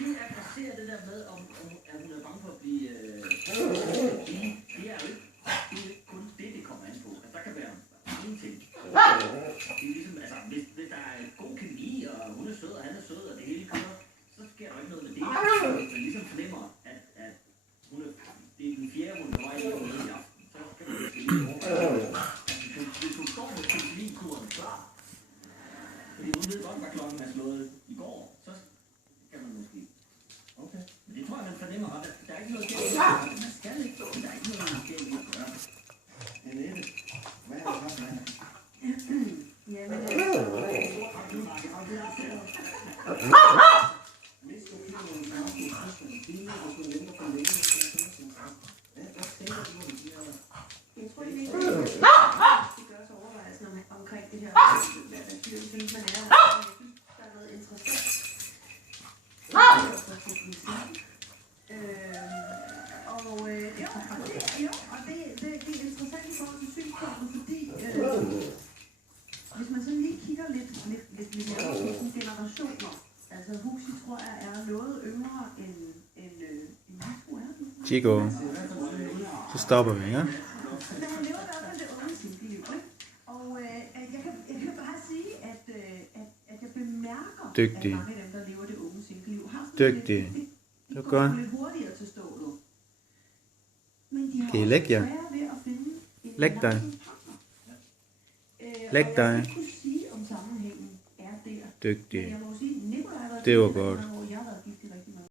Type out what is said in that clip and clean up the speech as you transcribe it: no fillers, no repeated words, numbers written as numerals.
lige adressere det der med, om at hun er bange for at blive det er jo ikke kun det kommer an på. Altså, der kan være mange ting. Det er ligesom, altså, hvis der er god kemi, og hun er sød, og han er sød, og det hele kører, så sker der ikke noget med det. Hvis man ligesom fornemmer, at hun er, det er den fjerde, hun er vej i aften, så skal man måske lige overveje. Hvis hun står med penicillinkuren klar, fordi hun ved godt, hvad klokken er slået i går, så kan man måske. Okay. Men det tror jeg, man fornemmer ret. Der er ikke noget galt i at gøre. Man skal ikke. Der er ikke noget galt i at gøre. Annette, hvad er det så, Jamen, jeg tror ikke, det gør sig overvejelsen omkring det her, hvad dyr synes man er. Der er noget interessant. Det er interessant i forhold til synspunktet, fordi hvis man sådan lige kigger lidt mere på generationer, altså Huxi tror jeg er noget yngre end Vito er. Chico, så stopper vi, ja? Men han lever i hvert fald det unge single-liv, ikke? Og jeg kan bare sige, at jeg bemærker, Dygtig. at mange af dem, der lever det unge single-liv, har sådan Dygtig. de godt. går lidt hurtigere til stålet. Men de har Kan I også lægge jer? svære ved at finde en Læg dig. partner. Læg Og jeg dig. kan ikke kunne sige, om sammenhængen er der. Dygtig. Men jeg må sige, Nikolaj har været Det var tidligere, godt. han har